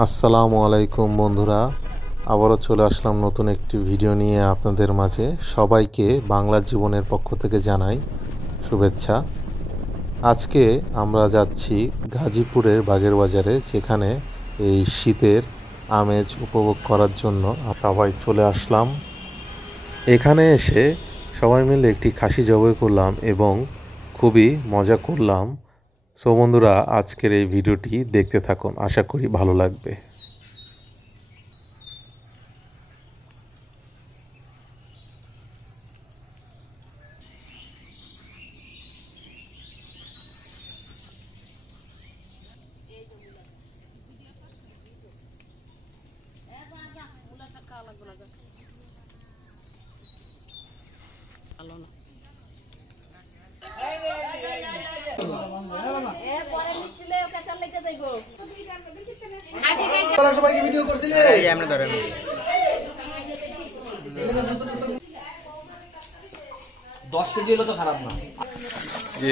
আসসালামু আলাইকুম বন্ধুরা, আবারও চলে আসলাম নতুন একটি ভিডিও নিয়ে আপনাদের মাঝে। সবাইকে বাংলার জীবনের পক্ষ থেকে জানাই শুভেচ্ছা। আজকে আমরা যাচ্ছি গাজীপুরের বাগের বাজারে, যেখানে এই শীতের আমেজ উপভোগ করার জন্য সবাই চলে আসলাম। এখানে এসে সবাই মিলে একটি খাসি জবাই করলাম এবং খুবই মজা করলাম। সো বন্ধুরা, আজকের এই ভিডিওটি দেখতে থাকুন, আশা করি ভালো লাগবে।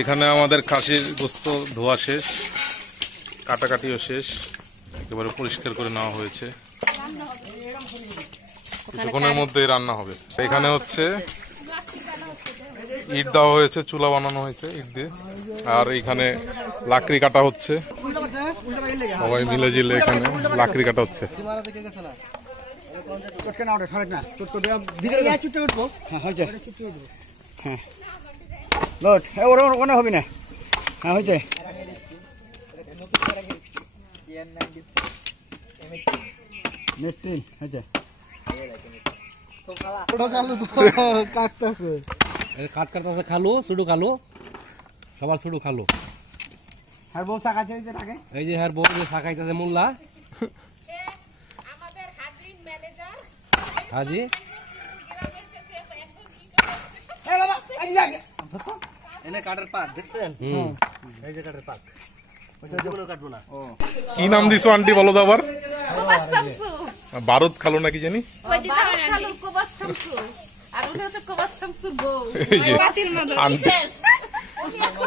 এখানে আমাদের খাসির গোস্ত ধোয়া শেষ, কাটাকাটিও শেষ, একেবারে পরিষ্কার করে নেওয়া হয়েছে। কিছুক্ষণের মধ্যে রান্না হবে। এখানে হচ্ছে ইট দেওয়া হয়েছে, চুলা বানানো হয়েছে ইট দিয়ে, আর এখানে লাকড়ি কাটা হচ্ছে। সবাই মিলে জিলে এখানে লাকড়ি কাটা হচ্ছে। হবে না, হ্যাঁ হয়েছে। কাটতেছে খালু, শুধু খালু, সবার শুধু খালু। হ্যাঁ বউ শাখাইছে, এই যে হ্যাঁ বউ যে শাখাইতেছে মোল্লা হাজি। কি নাম দিছো আন্টি বলো তো আবার? ভারত খালো নাকি জানি।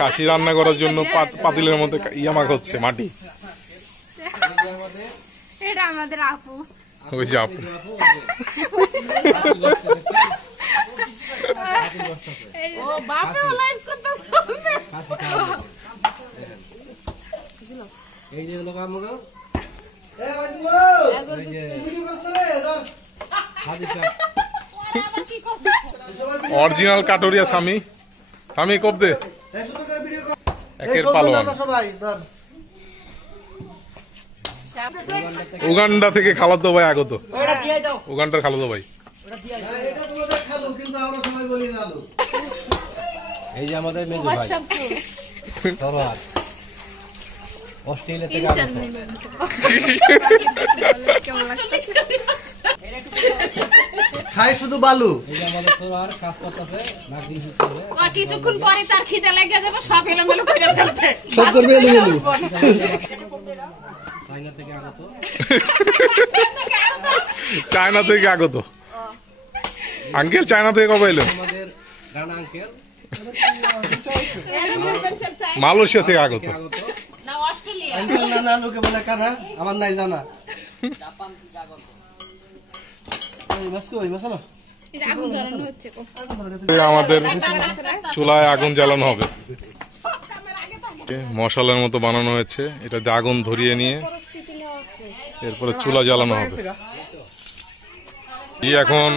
কাশি রান্না করার জন্য পাতিলের মধ্যে ইয়ামাক হচ্ছে মাটি। এটা আমাদের আপু, ওই যে আপু। এই যে লোক অরিজিনাল কাটোরিয়া স্বামী, স্বামী কব দে একের পালোয়ান। উগান্ডা থেকে খালাতো ভাই আগত, উগান্ডার খালাতো ভাই। এই যে আমাদের মেজো ভাই সবার অস্ট্রেলিয়া থেকে আগত। খাই শুধু বালু। এই যে আমাদের সবার কাজ করতেছে, নাকি কিছুক্ষণ পরে তার খিদে লেগে যাবে, সব এলোমেলো করে ফেলবে, সব করবে এলোমেলো। চায়না থেকে আগত, চায়না থেকে আগত আঙ্কেল। চায়না থেকে কবে এলো? আমাদের রানা আঙ্কেল মালয়েশিয়া থেকে আগত। না অস্ট্রেলিয়া, আঙ্কেল না না লোকে বলে কানা, আমার নাই জানা। জাপান থেকে আগত। এই মাসকো এই মশলা এটা আগুন জ্বালানো হচ্ছে। আমাদের চুলায় আগুন জ্বালানো হবে, মশলার মতো বানানো হয়েছে। এটাতে আগুন ধরিয়ে নিয়ে এরপরে চুলা জ্বালানো হবে। এখন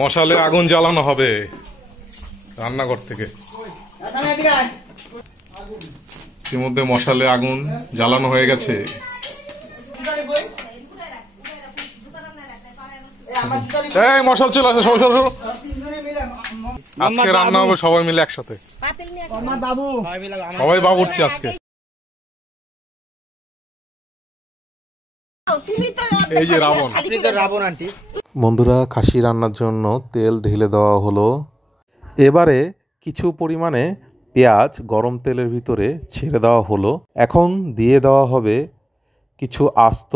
মশালে আগুন জ্বালানো হবে রান্নাঘর থেকে। ইতিমধ্যে মশালে আগুন জ্বালানো হয়ে গেছে। এই মশাল চলে আসে, আজকে রান্না হবে সবাই মিলে একসাথে। সবাই বাবুর্চি আজকে। এই যে রাবণ, রাবণ আন্টি। বন্ধুরা, খাসি রান্নার জন্য তেল ঢেলে দেওয়া হলো। এবারে কিছু পরিমাণে পেঁয়াজ গরম তেলের ভিতরে ছেড়ে দেওয়া হলো। এখন দিয়ে দেওয়া হবে কিছু আস্ত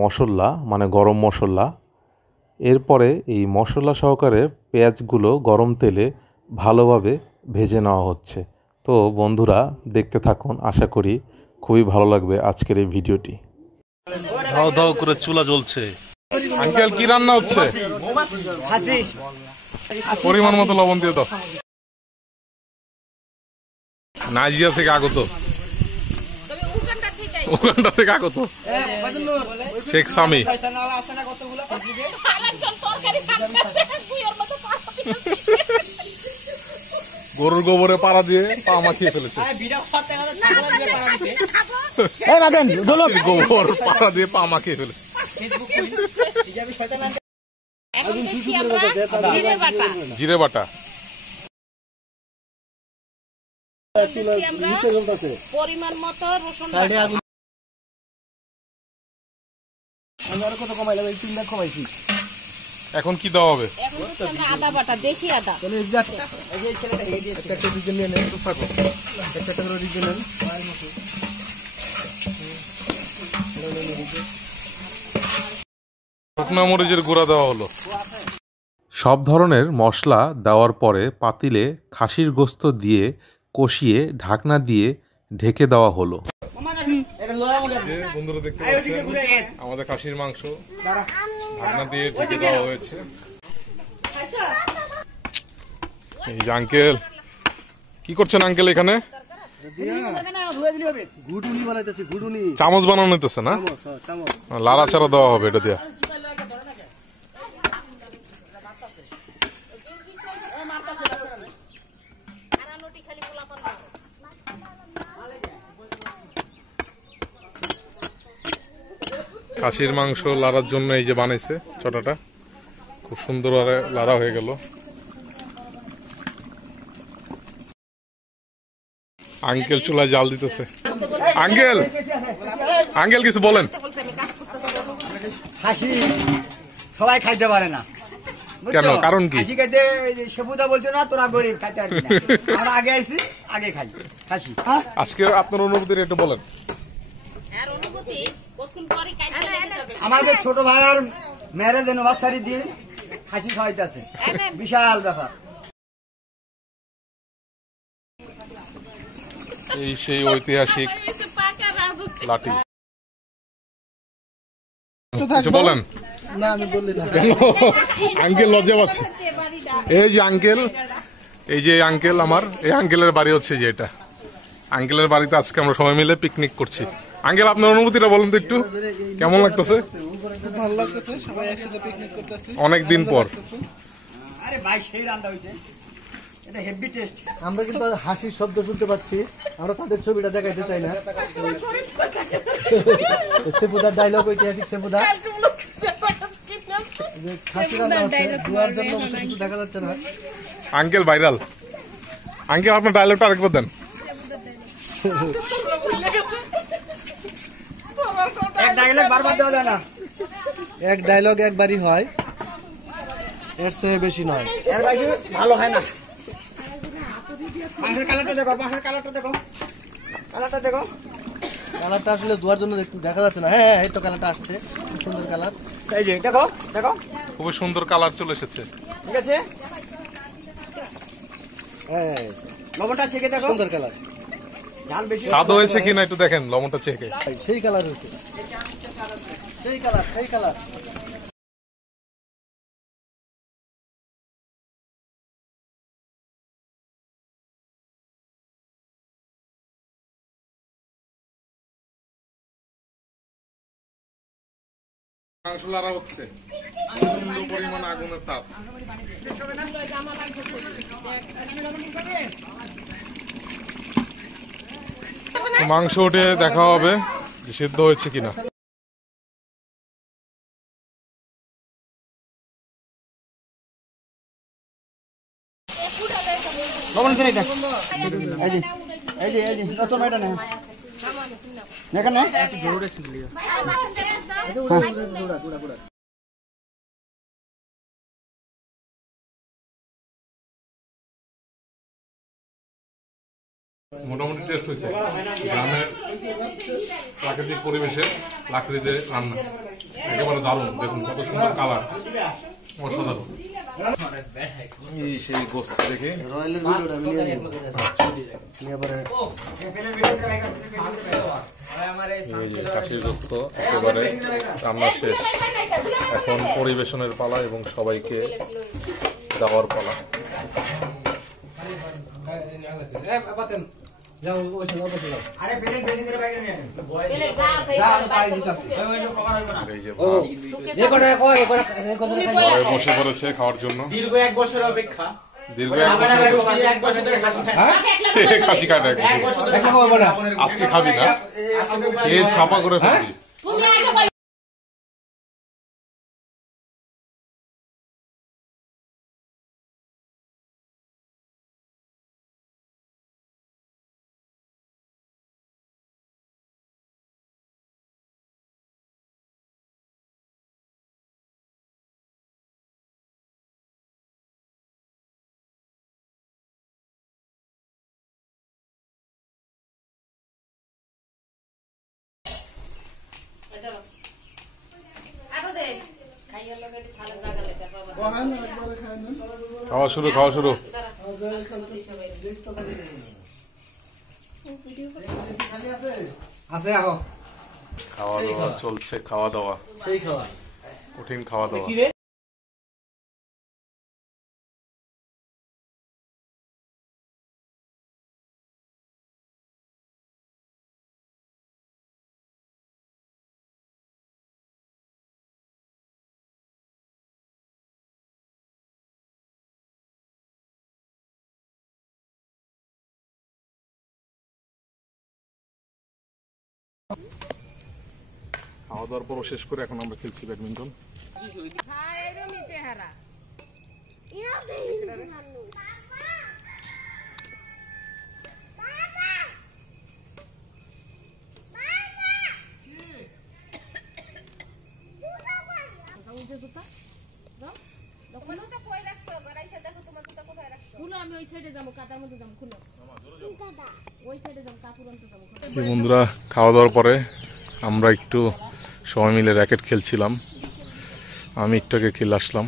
মশলা, মানে গরম মশলা। এরপরে এই মশলা সহকারে পেঁয়াজগুলো গরম তেলে ভালোভাবে ভেজে নেওয়া হচ্ছে। তো বন্ধুরা দেখতে থাকুন, আশা করি খুবই ভালো লাগবে আজকের এই ভিডিওটি। ধাও ধাও করে চুলা জ্বলছে। আঙ্কেল কি রান্না হচ্ছে? পরিমাণ মতো লবণ দিয়ে দাও। নাইজিয়া থেকে আগত, ওখানটা থেকে আগত শেখ সামি। গরুর গোবরে পাড়া দিয়ে পা মাখিয়ে ফেলেছে। গোবর পাড়া দিয়ে পা মাখিয়ে ফেলেছে। জিরে বাটা, পরিমাণ মতো রসুন, এখন কি দেওয়া হবে? আদা বাটা, দেশি আদা। শুকনা মরিচের গুঁড়া দেওয়া হলো। সব ধরনের মশলা দেওয়ার পরে পাতিলে খাসির গোস্ত দিয়ে কষিয়ে ঢাকনা দিয়ে ঢেকে দেওয়া হলো। বন্ধুরা দেখতে পাচ্ছেন আমাদের খাসির মাংস ঢাকনা দিয়ে ঢেকে দেওয়া হয়েছে। এই যে আঙ্কেল কি করছেন? আঙ্কেল এখানে চামচ বানানো হইতেছে না? লাড়া চাড়া দেওয়া হবে এটা দিয়া। খাসির মাংস লাড়ার জন্য এই যে বানাইছে চটাটা, খুব সুন্দর লাড়া হয়ে গেল। আঙ্কেল চুলায় জাল দিতেছে। আঙ্কেল আঙ্কেল কিছু বলেন। খাসি সবাই খাইতে পারে না, কেন? কারণ কি? খাসি খাইতে সেবুদা বলছে না তোরা গরিব খাইতে পারবি না। আমরা আগে আইছি, আগে খাই খাসি। আজকে আপনার অনুভূতি একটু বলেন। আমাদের ছোট ভাইয়ার ম্যারেজ অ্যানিভার্সারি দিন খাসি খাওয়াইতেছে, বিশাল ব্যাপার। এই সেই ঐতিহাসিক লাঠি। কিছু বলেন। আঙ্কেল লজ্জা পাচ্ছে। এই যে আঙ্কেল, এই যে আঙ্কেল আমার, এই আঙ্কেলের বাড়ি হচ্ছে যে এটা। আঙ্কেলের বাড়িতে আজকে আমরা সবাই মিলে পিকনিক করছি। আঙ্কেল আপনার অনুভূতিটা বলেন তো একটু, কেমন লাগতেছে? ভালো লাগতেছে, সবাই একসাথে পিকনিক করতেছি অনেকদিন পর। আরে ভাই সেই রান্না হইছে, এটা হেভি টেস্ট। আমরা কিন্তু হাসির শব্দ শুনতে পাচ্ছি, আমরা তাদের ছবিটা দেখাইতে চাই না। সেপুদার ডায়লগ, ঐতিহাসিক সেপুদা হাসি রান্না হচ্ছে, দুয়ার জন্য কিছু দেখা যাচ্ছে না। Uncle viral. আঙ্কেল আপনার ডায়লগটা আরেকবার দেন। এক ডায়লগ বারবার দেওয়া যায় না। এক ডায়লগ একবারই হয়, এর চেয়ে বেশি নয়। এর বাইরে ভালো হয় না। মাংসের কালারটা দেখো, মাংসের কালারটা দেখো, কালারটা দেখো। কালারটা আসলে দুয়ার জন্য দেখা যাচ্ছে না। হ্যাঁ, এই তো কালারটা আসছে, খুব সুন্দর কালার। এই যে দেখো দেখো, খুবই সুন্দর কালার চলে এসেছে। ঠিক আছে, হ্যাঁ লবণটা চেখে দেখো, সুন্দর কালার। ঝাল বেশি স্বাদ হয়েছে কিনা একটু দেখেন লবণটা চেখে। সেই কালার হয়েছে, সেই কালার, সেই কালার। মাংস লাড়া হচ্ছে, প্রচন্ড পরিমাণ আগুনের তাপ। মাংস উঠে দেখা হবে যে সিদ্ধ হয়েছে কিনা। লবণ কিনে দেখ। এই যে এই যে এই যে নতুন এটা নেই, দেখেন না মোটামুটি টেস্ট হয়েছে। গ্রামের প্রাকৃতিক পরিবেশে লাকড়িতে রান্না, একেবারে দারুণ। দেখুন কত সুন্দর কালার, অসাধারণ। এই সেই গোস্ত দেখে রয়্যালের ভিডিওটা আমি নিয়ে নেব। নিয়ে পরে এই যে খাসির গোস্ত একেবারে রান্না শেষ, এখন পরিবেশনের পালা এবং সবাইকে দেওয়ার পালা। এই যে সবাই বসে পড়েছে খাওয়ার জন্য। দীর্ঘ 1 বছর অপেক্ষা, দীর্ঘ 1 বছর ধরে খাসি খায়। খাসি কাটা আজকে খাবি না, খেয়ে ছাপা করে ফেলবি। তুমি আগে বল। খাওয়া শুরু, খাওয়া শুরু। আছে আহো। খাওয়া দাওয়া চলছে, খাওয়া দাওয়া সেই খাওয়া। কঠিন খাওয়া দাওয়া। খাওয়া দাওয়ার পরও শেষ করে এখন আমরা খেলছি ব্যাডমিন্টন। বন্ধুরা, খাওয়া দাওয়ার পরে আমরা একটু সবাই মিলে র্যাকেট খেলছিলাম। আমি একটু আগে খেলে আসলাম,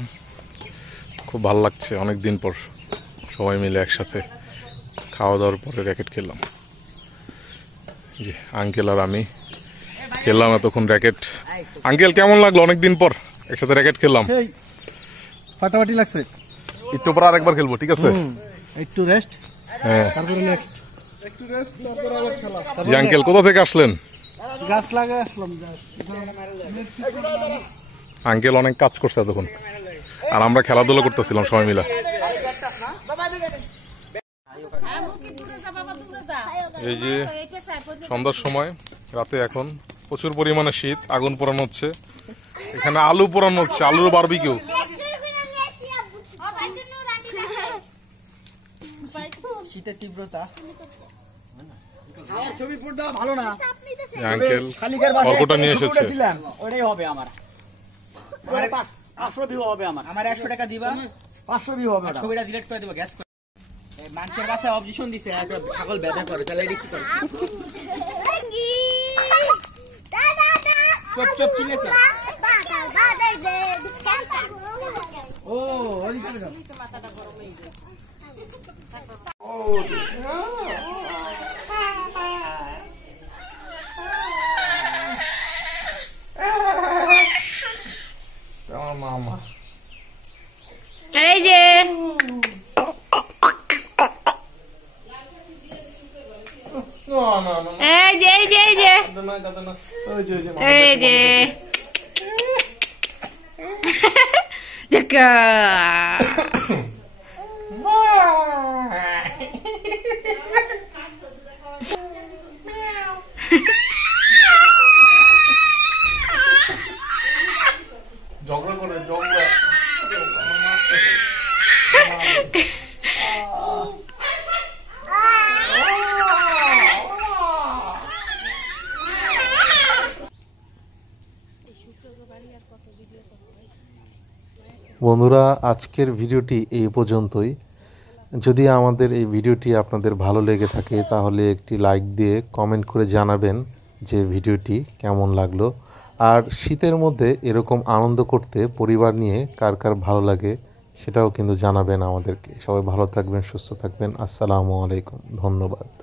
খুব ভালো লাগছে। অনেক দিন পর সবাই মিলে একসাথে খাওয়া দাওয়ার পরে র্যাকেট খেললাম। জি, আঙ্কেল আর আমি খেললাম এতক্ষণ র্যাকেট। আঙ্কেল, কেমন লাগলো? অনেকদিন পর একসাথে র্যাকেট খেললাম, সেই ফাটাফাটি লাগছে। একটু পর আরেকবার খেলবো, ঠিক আছে? একটু রেস্ট, হ্যাঁ। তারপরে নেক্সট একটু রেস্ট, তারপরে আবার খেলা। জি আঙ্কেল, কোথা থেকে আসলেন? গাছ লাগাই আসলাম। আঙ্কেল অনেক কাজ করছে এতক্ষণ, আর আমরা খেলাধুলা করতেছিলাম সবাই মিলে। এই যে সন্ধ্যার সময়, রাতে এখন প্রচুর পরিমাণে শীত, আগুন পোড়ানো হচ্ছে। এখানে আলু পোড়ানো হচ্ছে, আলুর বারবিকিউ। শীতের তীব্রতা ছবি ফুটটা ভালো না। আঙ্কেল অল্পটা নিয়ে এসেছে। ওটাই হবে আমার 500 ভিউ হবে আমার 100 টাকা দিবা, 500 ভিউ হবে। ছবিটা ডিলিট করে দেব, গ্যাস করে। মানুষের বাসায় অবজেকশন দিছে, ছাগল ব্যথা করে, তাহলে এটা কি করে? চুপ চুপ চিল্লেছে। ও ওই মাথাটা গরম হয়ে গেছে। মামা এই যে এই যে এই যে এই যে এই যে দেখা ঝগড়া করে, ঝগড়া। বন্ধুরা, আজকের ভিডিওটি এই পর্যন্তই। যদি আমাদের এই ভিডিওটি আপনাদের ভালো লেগে থাকে তাহলে একটি লাইক দিয়ে কমেন্ট করে জানাবেন যে ভিডিওটি কেমন লাগলো। আর শীতের মধ্যে এরকম আনন্দ করতে পরিবার নিয়ে কার কার ভালো লাগে সেটাও কিন্তু জানাবেন আমাদেরকে। সবাই ভালো থাকবেন, সুস্থ থাকবেন। আসসালামু আলাইকুম, ধন্যবাদ।